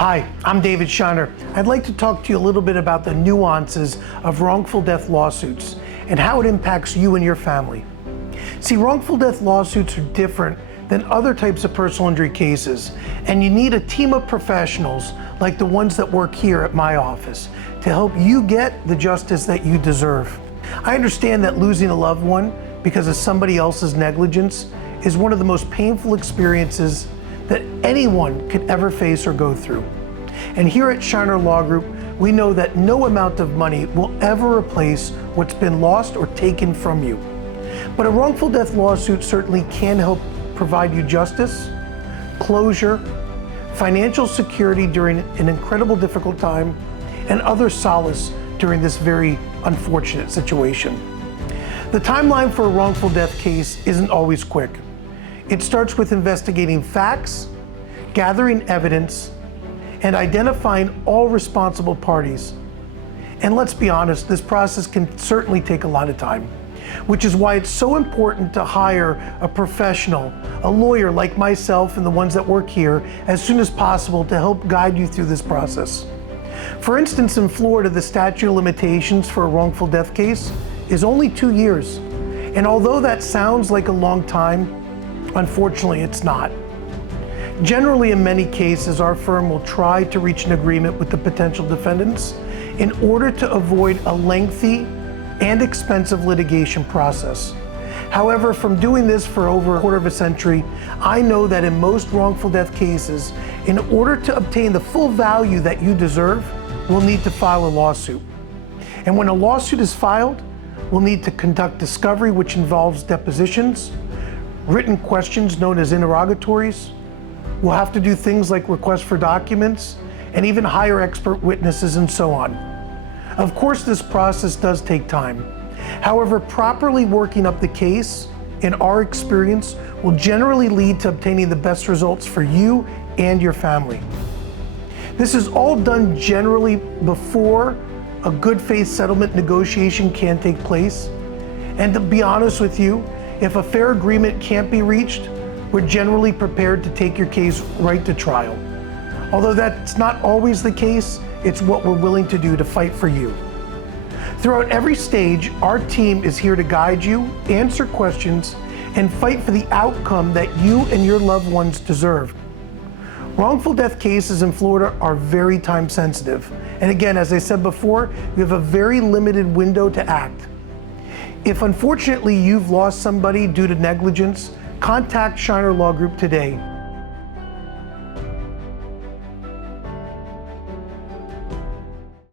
Hi, I'm David Shiner. I'd like to talk to you a little bit about the nuances of wrongful death lawsuits and how it impacts you and your family. See, wrongful death lawsuits are different than other types of personal injury cases, and you need a team of professionals like the ones that work here at my office to help you get the justice that you deserve. I understand that losing a loved one because of somebody else's negligence is one of the most painful experiences that anyone could ever face or go through. And here at Shiner Law Group, we know that no amount of money will ever replace what's been lost or taken from you. But a wrongful death lawsuit certainly can help provide you justice, closure, financial security during an incredible difficult time, and other solace during this very unfortunate situation. The timeline for a wrongful death case isn't always quick. It starts with investigating facts, gathering evidence, and identifying all responsible parties. And let's be honest, this process can certainly take a lot of time, which is why it's so important to hire a professional, a lawyer like myself and the ones that work here, as soon as possible to help guide you through this process. For instance, in Florida, the statute of limitations for a wrongful death case is only 2 years. And although that sounds like a long time, unfortunately, it's not. Generally, in many cases, our firm will try to reach an agreement with the potential defendants in order to avoid a lengthy and expensive litigation process. However, from doing this for over a quarter of a century, I know that in most wrongful death cases, in order to obtain the full value that you deserve, we'll need to file a lawsuit. And when a lawsuit is filed, we'll need to conduct discovery, which involves depositions, written questions known as interrogatories. We'll have to do things like requests for documents and even hire expert witnesses and so on. Of course, this process does take time. However, properly working up the case, in our experience, will generally lead to obtaining the best results for you and your family. This is all done generally before a good faith settlement negotiation can take place. And to be honest with you, if a fair agreement can't be reached, we're generally prepared to take your case right to trial. Although that's not always the case, it's what we're willing to do to fight for you. Throughout every stage, our team is here to guide you, answer questions, and fight for the outcome that you and your loved ones deserve. Wrongful death cases in Florida are very time sensitive. And again, as I said before, we have a very limited window to act. If unfortunately you've lost somebody due to negligence, contact Shiner Law Group today.